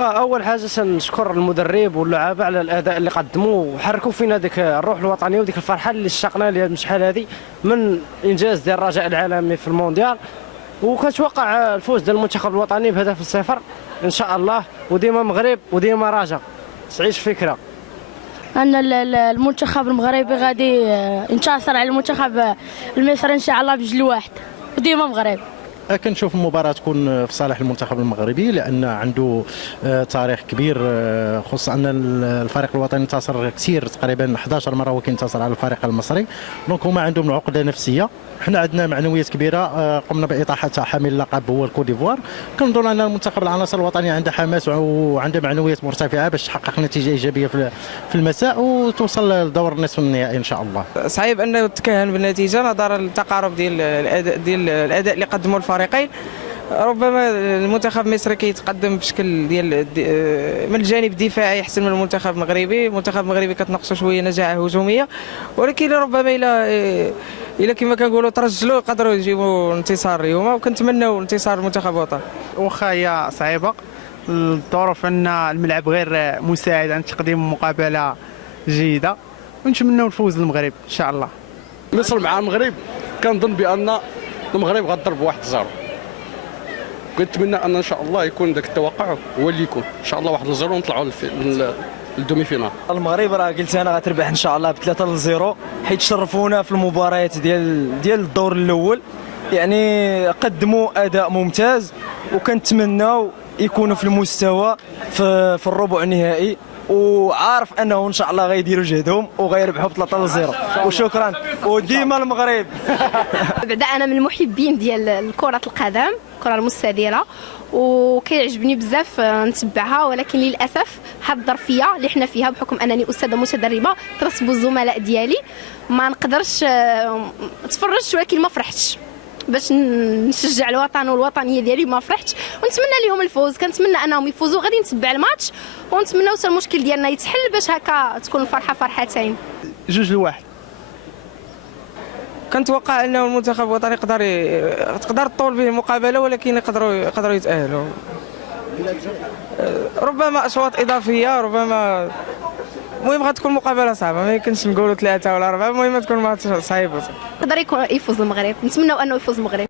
اول حاجه سنشكر المدرب واللعابه على الاداء اللي قدموا وحركوا فينا ديك الروح الوطنيه وديك الفرحه اللي اشتقنا لها من شحال هذه من انجاز ديال الرجاء العالمي في المونديال. وكنتوقع الفوز ديال المنتخب الوطني بهدف الصفر ان شاء الله، وديما مغرب وديما رجاء تعيش فكره. أن المنتخب المغربي غادي ينتصر على المنتخب المصري إن شاء الله بجل واحد، وديما مغرب. كنشوف المباراة تكون في صالح المنتخب المغربي لأن عنده تاريخ كبير، خصوصا أن الفريق الوطني انتصر كثير تقريبا 11 مرة هو كينتصر على الفريق المصري، دونك هما عندهم عقدة نفسية. حنا عندنا معنويات كبيرة قمنا بإطاحة حامل اللقب هو الكوت ديفوار. كنظن أن المنتخب العناصر الوطني عنده حماس وعنده معنويات مرتفعة باش تحقق نتيجة إيجابية في المساء وتوصل لدور النصف النهائي إن شاء الله. صعيب أنه تكهن بالنتيجة نظرا للتقارب ديال الأداء اللي قدموا الفريقين. ربما المنتخب المصري كيتقدم بشكل ديال من الجانب الدفاعي احسن من المنتخب المغربي. المنتخب المغربي كتنقصوا شويه نجاعه هجوميه، ولكن ربما الى كما كنقولوا ترجلوا يقدروا يجيبوا انتصار اليوم، وكنتمنوا انتصار المنتخب الوطني. واخا هي صعيبه الظروف ان الملعب غير مساعد عن تقديم مقابله جيده، ونتمنوا الفوز للمغرب ان شاء الله. مصر مع المغرب كنظن بان المغرب غتضرب 1-0. كنتمنى ان شاء الله يكون ذاك التوقع هو اللي يكون ان شاء الله 1-0 ونطلعوا للدومي فينال. المغرب راه قلت انا غتربح ان شاء الله ب3-0، حيت شرفونا في المباريات ديال الدور الاول، يعني قدموا اداء ممتاز، وكنتمناو يكونوا في المستوى في الربع النهائي، وعارف انه ان شاء الله غيديروا جهدهم وغيربحوا ب3-0. وشكرا وديما المغرب. بعدا انا من المحبين ديال كرة القدم، الكرة المستديرة، وكيعجبني بزاف نتبعها، ولكن للاسف هاد الظرفيه اللي حنا فيها بحكم انني استاذه متدربه ترسبوا الزملاء ديالي ما نقدرش تفرجت، ولكن ما فرحتش باش نشجع الوطن والوطنيه ديالي، ما فرحتش. ونتمنى لهم الفوز، كنتمنى انهم يفوزوا، غادي نتبع الماتش ونتمنى حتى المشكل ديالنا يتحل باش هكا تكون الفرحه فرحتين. 2-1. كنتوقع انه المنتخب الوطني تقدر تطول به المقابله، ولكن يقدروا يتاهلوا. ربما اشواط اضافيه، ربما المهم غتكون مقابله صعبه، ما يمكنش نقولوا 3 ولا 4، المهم تكون ماتش صعيب. يقدر يفوز المغرب، نتمنوا انه يفوز المغرب.